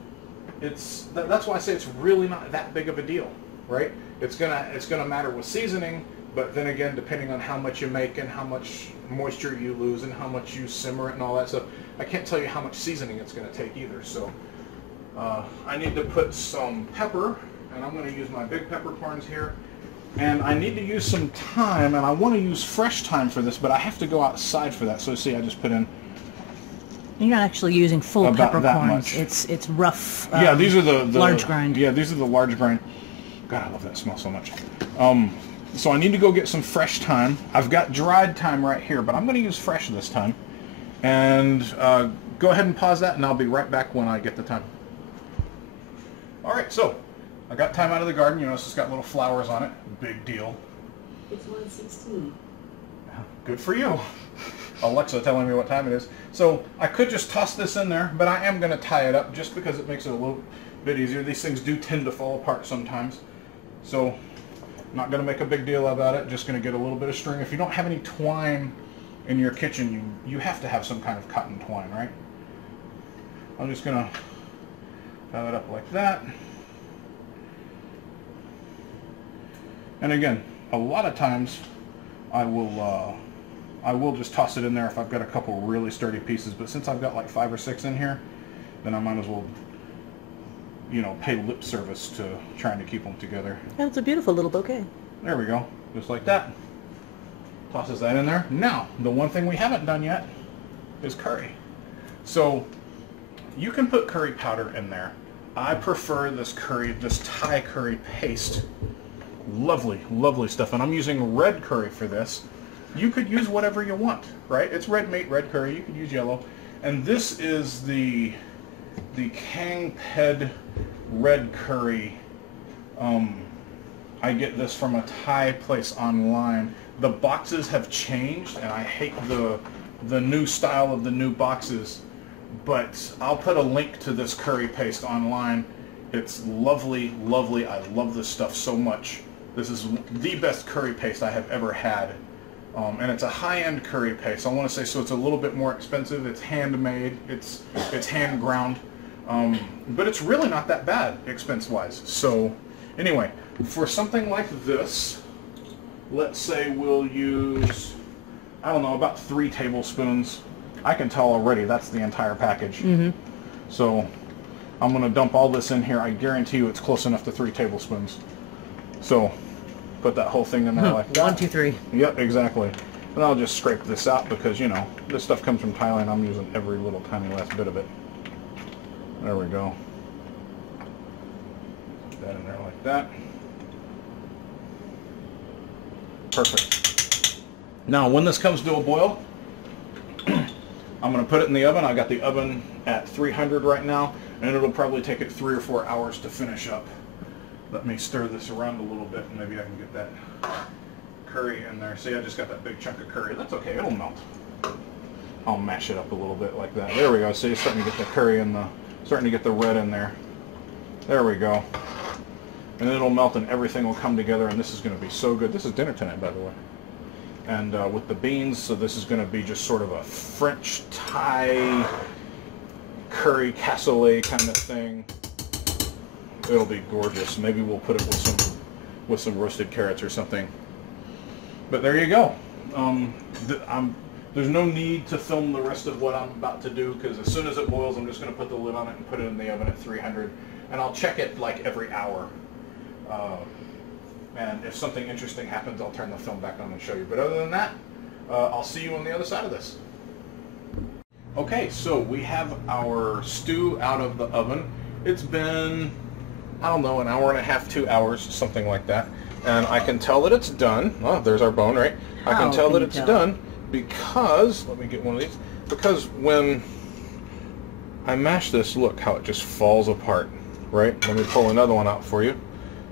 that's why I say it's really not that big of a deal, right? It's gonna matter with seasoning, but then again, depending on how much you make and how much moisture you lose and how much you simmer it and all that stuff, I can't tell you how much seasoning it's going to take either. So I need to put some pepper, and I'm going to use my big peppercorns here. And I need to use some thyme, and I want to use fresh thyme for this, but I have to go outside for that. So see, I just put in. You're not actually using full about that peppercorns. much. It's rough. Yeah, these are the large grind. Yeah, these are the large grind. God, I love that smell so much. So I need to go get some fresh thyme. I've got dried thyme right here, but I'm going to use fresh this time. And go ahead and pause that, and I'll be right back when I get the thyme. All right, so I got thyme out of the garden. You notice it's got little flowers on it. Big deal. It's 1:16. Good for you. Alexa telling me what time it is. So I could just toss this in there, but I am going to tie it up just because it makes it a little bit easier. These things do tend to fall apart sometimes. So I'm not going to make a big deal about it. Just going to get a little bit of string. If you don't have any twine in your kitchen, you have to have some kind of cotton twine, right? I'm just going to tie it up like that. And again, a lot of times I will just toss it in there if I've got a couple really sturdy pieces, but since I've got like 5 or 6 in here, then I might as well, you know, pay lip service to trying to keep them together. That's a beautiful little bouquet. There we go, just like that. Tosses that in there. Now, the one thing we haven't done yet is curry. So you can put curry powder in there. I prefer this Thai curry paste. Lovely, lovely stuff. And I'm using red curry for this. You could use whatever you want, right? It's red meat, red curry. You could use yellow. And this is the Kang Ped red curry. I get this from a Thai place online. The boxes have changed, and I hate the new style of the new boxes. But I'll put a link to this curry paste online. It's lovely, lovely. I love this stuff so much. This is the best curry paste I have ever had. And it's a high-end curry paste. I want to say, so it's a little bit more expensive. It's handmade. It's hand ground. But it's really not that bad expense-wise. So anyway, for something like this, let's say we'll use, I don't know, about 3 tablespoons. I can tell already that's the entire package. Mm-hmm. So I'm going to dump all this in here. I guarantee you it's close enough to 3 tablespoons. So put that whole thing in there like that. 1, 2, 3. Yep, exactly. And I'll just scrape this out because, you know, this stuff comes from Thailand. I'm using every little tiny last bit of it. There we go. Put that in there like that. Perfect. Now, when this comes to a boil, I'm going to put it in the oven. I got the oven at 300 right now, and it'll probably take it 3 or 4 hours to finish up. Let me stir this around a little bit, and maybe I can get that curry in there. See, I just got that big chunk of curry. That's okay, it'll melt. I'll mash it up a little bit like that. There we go. See, it's starting to get the curry in the, starting to get the red in there. There we go. And it'll melt and everything will come together, and this is going to be so good. This is dinner tonight, by the way. And with the beans, so this is going to be just sort of a French Thai curry cassoulet kind of thing. It'll be gorgeous. Maybe we'll put it with some roasted carrots or something. But there you go. There's no need to film the rest of what I'm about to do, because as soon as it boils, I'm just going to put the lid on it and put it in the oven at 300, and I'll check it like every hour. And if something interesting happens, I'll turn the film back on and show you. But other than that, I'll see you on the other side of this. Okay, so we have our stew out of the oven. It's been, I don't know, an hour and a half, 2 hours, something like that. And I can tell that it's done. Oh, there's our bone, right? I can tell that it's done because, let me get one of these, because when I mash this, look how it just falls apart, right? Let me pull another one out for you.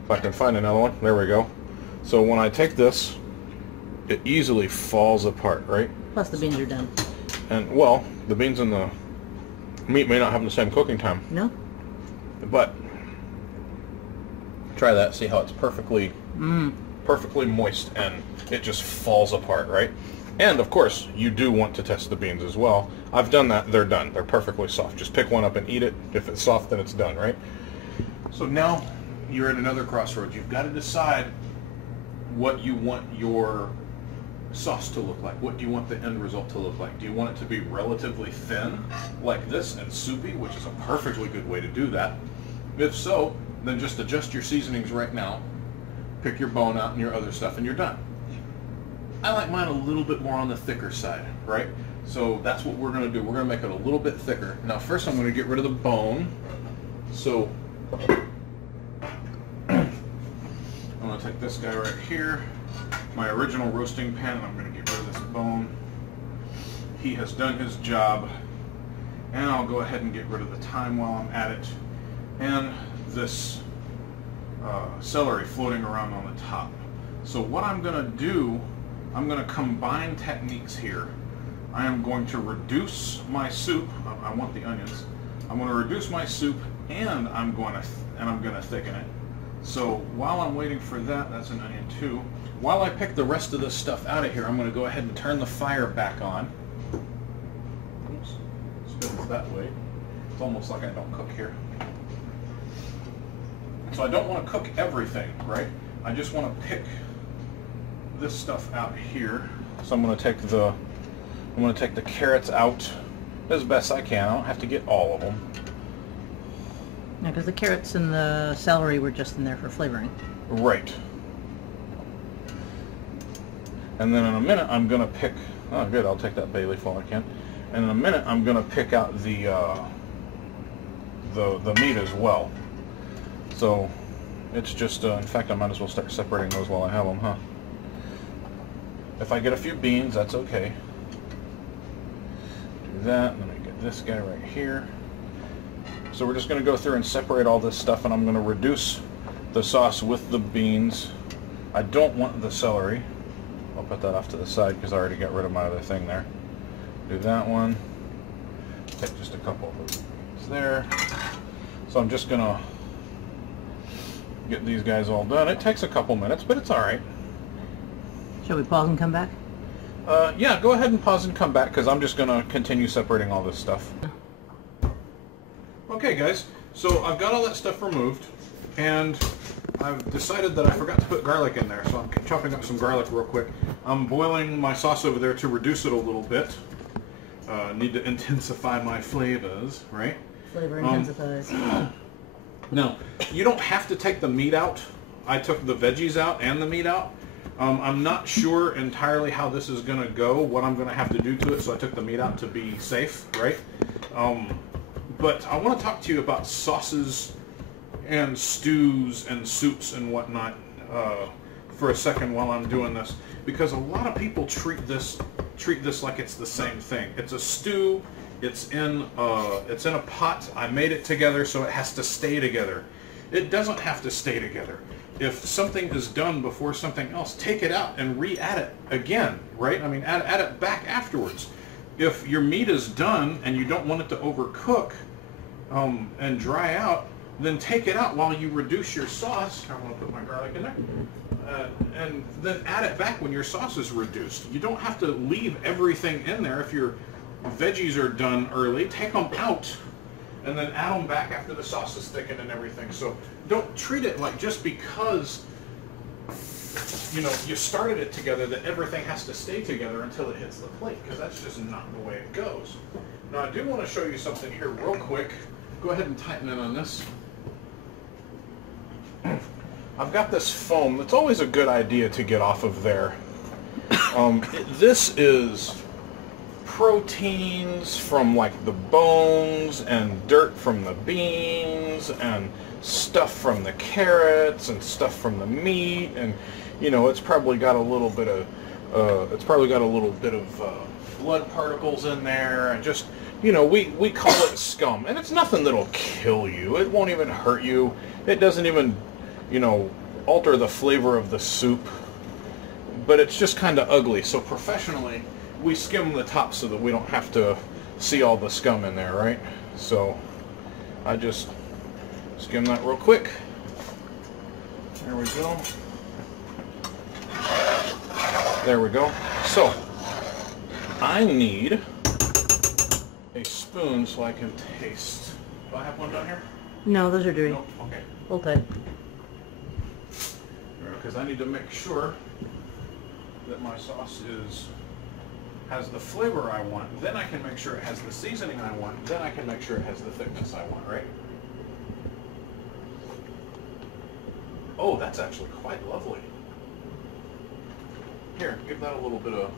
If I can find another one. There we go. So when I take this, it easily falls apart, right? Plus the beans are done. And, well, the beans and the Meat may not have the same cooking time. No? But try that, see how it's perfectly moist and it just falls apart, right? And of course, you do want to test the beans as well. I've done that, they're done. They're perfectly soft. Just pick one up and eat it. If it's soft, then it's done, right? So now you're at another crossroads. You've got to decide what you want your sauce to look like. What do you want the end result to look like? Do you want it to be relatively thin, like this, and soupy, which is a perfectly good way to do that? If so, then just adjust your seasonings right now, pick your bone out and your other stuff, and you're done. I like mine a little bit more on the thicker side, right? So that's what we're going to do. We're going to make it a little bit thicker. Now first I'm going to get rid of the bone. So I'm going to take this guy right here, my original roasting pan, and I'm going to get rid of this bone. He has done his job, and I'll go ahead and get rid of the thyme while I'm at it, and this celery floating around on the top. So what I'm going to do, I'm going to combine techniques here. I am going to reduce my soup. I want the onions. I'm going to reduce my soup, and I'm going to thicken it. So while I'm waiting for that, that's an onion too. While I pick the rest of this stuff out of here, I'm going to go ahead and turn the fire back on. Oops, spins that way. It's almost like I don't cook here. So I don't want to cook everything, right? I just want to pick this stuff out here. So I'm going to take the carrots out as best I can. I don't have to get all of them. Yeah, because the carrots and the celery were just in there for flavoring. Right. And then in a minute I'm going to pick, oh good, I'll take that bay leaf while I can. And in a minute I'm going to pick out the meat as well. So it's just, in fact I might as well start separating those while I have them, huh? If I get a few beans, that's okay. Do that, and then I get this guy right here. So we're just going to go through and separate all this stuff, and I'm going to reduce the sauce with the beans. I don't want the celery. I'll put that off to the side because I already got rid of my other thing there. Do that one. Take just a couple of the beans there. So I'm just going to get these guys all done. It takes a couple minutes, but it's alright. Shall we pause and come back? Yeah, go ahead and pause and come back because I'm just going to continue separating all this stuff. Okay guys, so I've got all that stuff removed, and I've decided that I forgot to put garlic in there, so I'm chopping up some garlic real quick. I'm boiling my sauce over there to reduce it a little bit. Need to intensify my flavors, right? Flavor intensifies. Now, you don't have to take the meat out. I took the veggies out and the meat out. I'm not sure entirely how this is going to go, what I'm going to have to do to it, so I took the meat out to be safe, right? But I want to talk to you about sauces and stews and soups and whatnot for a second while I'm doing this, because a lot of people treat this like it's the same thing. It's a stew. It's in a pot. I made it together, so it has to stay together. It doesn't have to stay together. If something is done before something else, take it out and re-add it again, right? I mean, add it back afterwards. If your meat is done and you don't want it to overcook and dry out, then take it out while you reduce your sauce. I want to put my garlic in there. And then add it back when your sauce is reduced. You don't have to leave everything in there. If your veggies are done early, take them out and then add them back after the sauce is thickened and everything. So don't treat it like just because you started it together that everything has to stay together until it hits the plate, because that's just not the way it goes. Now I do want to show you something here real quick. Go ahead and tighten it on this. I've got this foam. It's always a good idea to get off of there. This is proteins from like the bones and dirt from the beans and stuff from the carrots and stuff from the meat, and it's probably got a little bit of blood particles in there, and just we call it scum, and it's nothing that'll kill you. It won't even hurt you. It doesn't even alter the flavor of the soup, but it's just kind of ugly. So professionally we skim the top so that we don't have to see all the scum in there, right? So I just skim that real quick. There we go. There we go. So I need a spoon so I can taste. Do I have one down here? No, those are dirty. No? Okay. Hold tight. Because I need to make sure that my sauce has the flavor I want. Then I can make sure it has the seasoning I want. Then I can make sure it has the thickness I want, right? Oh, that's actually quite lovely. Here, give that a little bit of...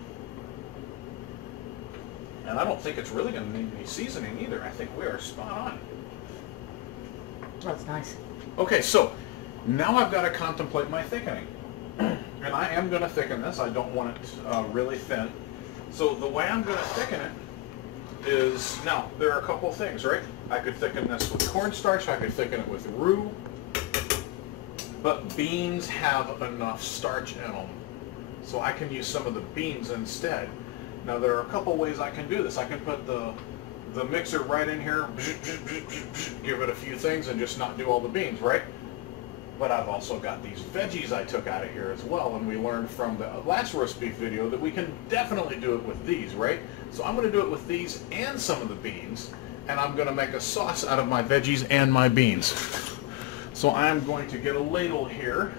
And I don't think it's really going to need any seasoning either. I think we are spot on. That's nice. Okay, so now I've got to contemplate my thickening. And I am going to thicken this. I don't want it really thin. So the way I'm going to thicken it is... Now, there are a couple of things, right? I could thicken this with cornstarch. I could thicken it with roux. But beans have enough starch in them. So I can use some of the beans instead. Now there are a couple ways I can do this. I can put the mixer right in here, give it a few things and just not do all the beans, right? But I've also got these veggies I took out of here as well, and we learned from the last roast beef video that we can definitely do it with these, right? So I'm going to do it with these and some of the beans, and I'm going to make a sauce out of my veggies and my beans. So I'm going to get a ladle here,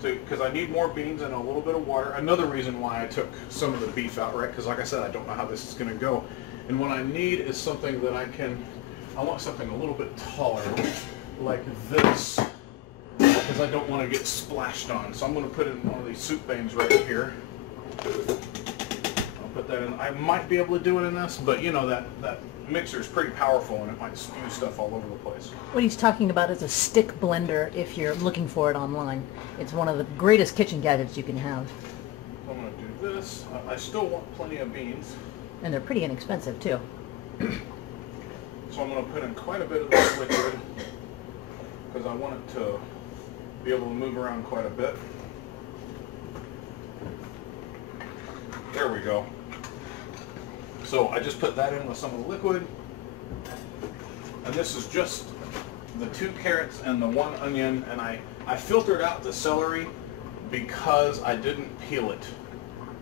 because I need more beans and a little bit of water. Another reason why I took some of the beef out, right? Because like I said, I don't know how this is going to go. And what I need is something that I want something a little bit taller, like this, because I don't want to get splashed on. So I'm going to put in one of these soup veins right here. I'll put that in. I might be able to do it in this, but you know that mixer is pretty powerful and it might spew stuff all over the place. What he's talking about is a stick blender if you're looking for it online. It's one of the greatest kitchen gadgets you can have. I'm going to do this. I still want plenty of beans. And they're pretty inexpensive too. So I'm going to put in quite a bit of this liquid because I want it to be able to move around quite a bit. There we go. So I just put that in with some of the liquid. And this is just the 2 carrots and the 1 onion. And I filtered out the celery because I didn't peel it.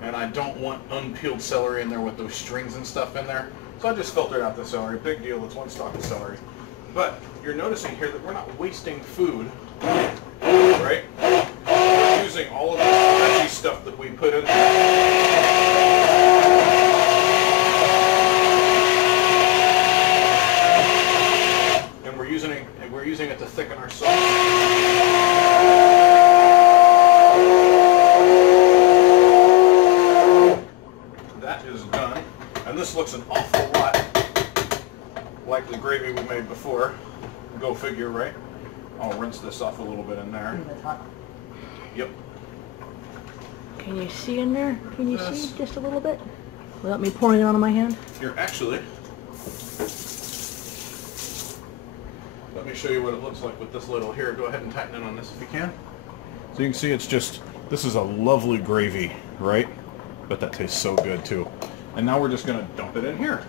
And I don't want unpeeled celery in there with those strings and stuff in there. So I just filtered out the celery. Big deal, it's 1 stalk of celery. But you're noticing here that we're not wasting food, right? We're using all of this veggie stuff that we put in there. And we're using it to thicken our sauce. And this looks an awful lot like the gravy we made before. Go figure, right? I'll rinse this off a little bit in there. Yep. Can you see in there? Can you see just a little bit? Without me pouring it onto my hand? Here, actually, let me show you what it looks like with this ladle here. Go ahead and tighten in on this if you can. So you can see it's just, this is a lovely gravy, right? But that tastes so good too. And now we're just going to dump it in here.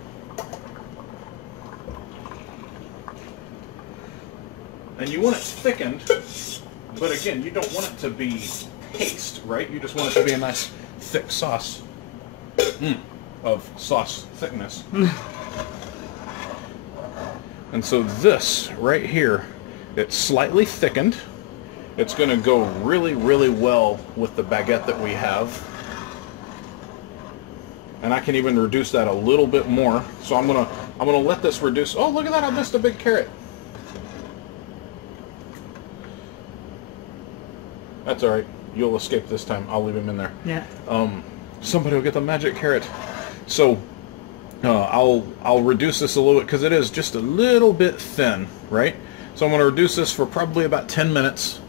And you want it thickened, but again, you don't want it to be paste, right? You just want it to be a nice thick sauce of sauce thickness. And so this right here, it's slightly thickened. It's going to go really, really well with the baguette that we have. And I can even reduce that a little bit more. So I'm gonna let this reduce. Oh, look at that! I missed a big carrot. That's all right. You'll escape this time. I'll leave him in there. Yeah. Somebody will get the magic carrot. So I'll reduce this a little bit because it is just a little bit thin, right? So I'm going to reduce this for probably about 10 minutes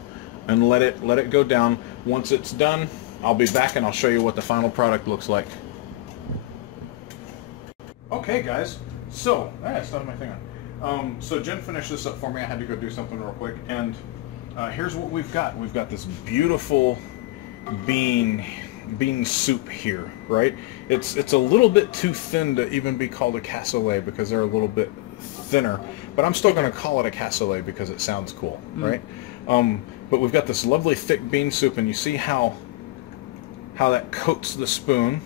and let it go down. Once it's done, I'll be back and I'll show you what the final product looks like. Okay, guys. So I stuck my thing on. So Jen finished this up for me. I had to go do something real quick, and here's what we've got. We've got this beautiful bean soup here, right? It's a little bit too thin to even be called a cassoulet because they're a little bit thinner, but I'm still going to call it a cassoulet because it sounds cool, right? But we've got this lovely thick bean soup, and you see how that coats the spoon,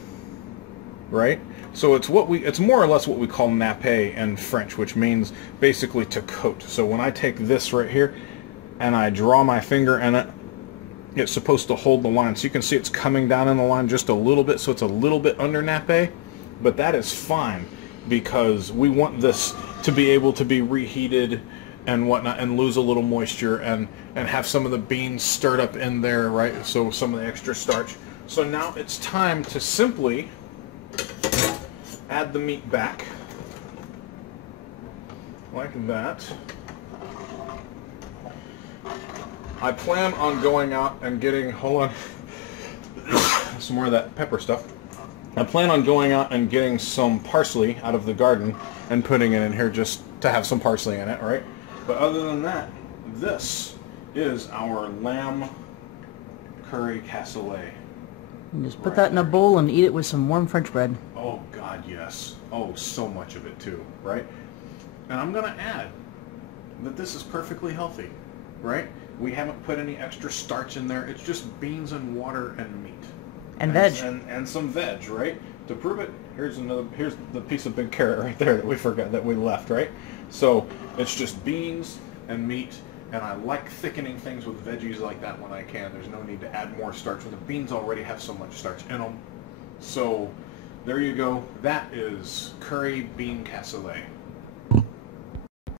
right? So it's more or less what we call nappe in French, which means basically to coat. So when I take this right here and I draw my finger in it, it's supposed to hold the line. So you can see it's coming down in the line just a little bit, so it's a little bit under nappe, but that is fine because we want this to be able to be reheated and whatnot and lose a little moisture and have some of the beans stirred up in there, right? So some of the extra starch. So now it's time to simply add the meat back like that. I plan on going out and getting, hold on, some more of that pepper stuff. I plan on going out and getting some parsley out of the garden and putting it in here just to have some parsley in it, right? But other than that, this is our lamb curry cassoulet. And just put that in a bowl and eat it with some warm French bread. Oh God, yes. Oh, so much of it too, right? And I'm gonna add that this is perfectly healthy, right? We haven't put any extra starch in there. It's just beans and water and meat. And veg. And some veg, right? To prove it, here's the piece of big carrot right there that we forgot, that we left, right? So it's just beans and meat, and I like thickening things with veggies like that when I can. There's no need to add more starch when the beans already have so much starch in them. So there you go. That is curry bean cassoulet.